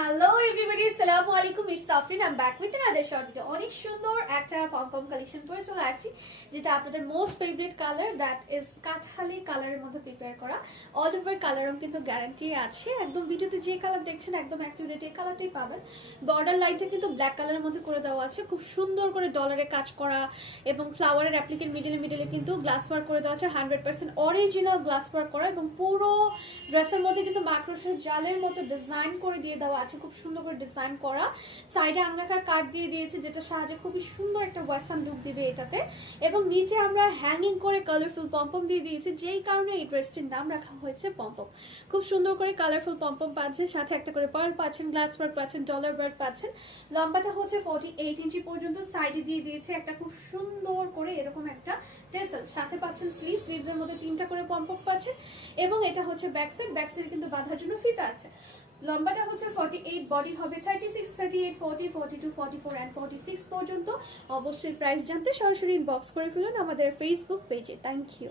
Hello everybody, আসসালামু আলাইকুম। It's Safrin, I am back with another short video. অনেক সুন্দর একটা পমপম কালেকশন পরে চলে আসছি, যেটা আপনাদের most favourite colour, that is কাঠালি কালারের মধ্যে প্রিপেয়ার করা। অল ওভার কালারও কিন্তু গ্যারান্টি আছে। একদম ভিডিওতে যে কালার দেখছেন একদম অ্যাকিউরেট এই কালারটাই পাবেন। বর্ডার লাইনটা কিন্তু ব্ল্যাক কালারের মধ্যে করে দেওয়া আছে, খুব সুন্দর করে ডলারে কাজ করা এবং ফ্লাওয়ারের অ্যাপ্লিকের মিডলে কিন্তু গ্লাস ওয়ার্ক করে দেওয়া আছে। 100% অরিজিনাল গ্লাস ওয়ার্ক করা এবং পুরো ড্রেসের মধ্যে কিন্তু মাকড়সার জালের মতো ডিজাইন করে দিয়ে দেওয়া আছে, খুব সুন্দর করে ডিজাইন করা। সাইডে আংরাখার কাট দিয়ে দিয়েছে, যেটা সাহায্যে খুবই সুন্দর একটা ওয়েস্টার্ন লুক দিবে এটাতে। এবং নিচে আমরা হ্যাঙ্গিং করে কালারফুল পম্পম দিয়ে দিয়েছি, যেই কারণে এই ড্রেসটির নাম রাখা হয়েছে পম্পম। খুব সুন্দর করে কালারফুল পম্পম পাচ্ছেন, সাথে একটা করে পার্ল পাচ্ছেন, গ্লাস ওয়ার্ক পাচ্ছেন, ডলার ওয়ার্ক পাচ্ছেন। লম্বাটা হচ্ছে 48 ইঞ্চি পর্যন্ত। সাইডে দিয়ে দিয়েছে একটা খুব সুন্দর করে এরকম একটা টেসেল, সাথে পাচ্ছেন স্লিভসের মধ্যে 3টা করে পম্পম পাচ্ছেন। এবং এটা হচ্ছে ব্যাক সাইড কিন্তু বাঁধার জন্য ফিতা আছে। লম্বাটা হচ্ছে 48, বডি হবে 36, 38, 40, 42, 44 এন্ড 46 পর্যন্ত। অবশ্যই প্রাইস জানতে সরাসরি ইনবক্স করে ফেলুন আমাদের ফেসবুক পেজে। Thank you.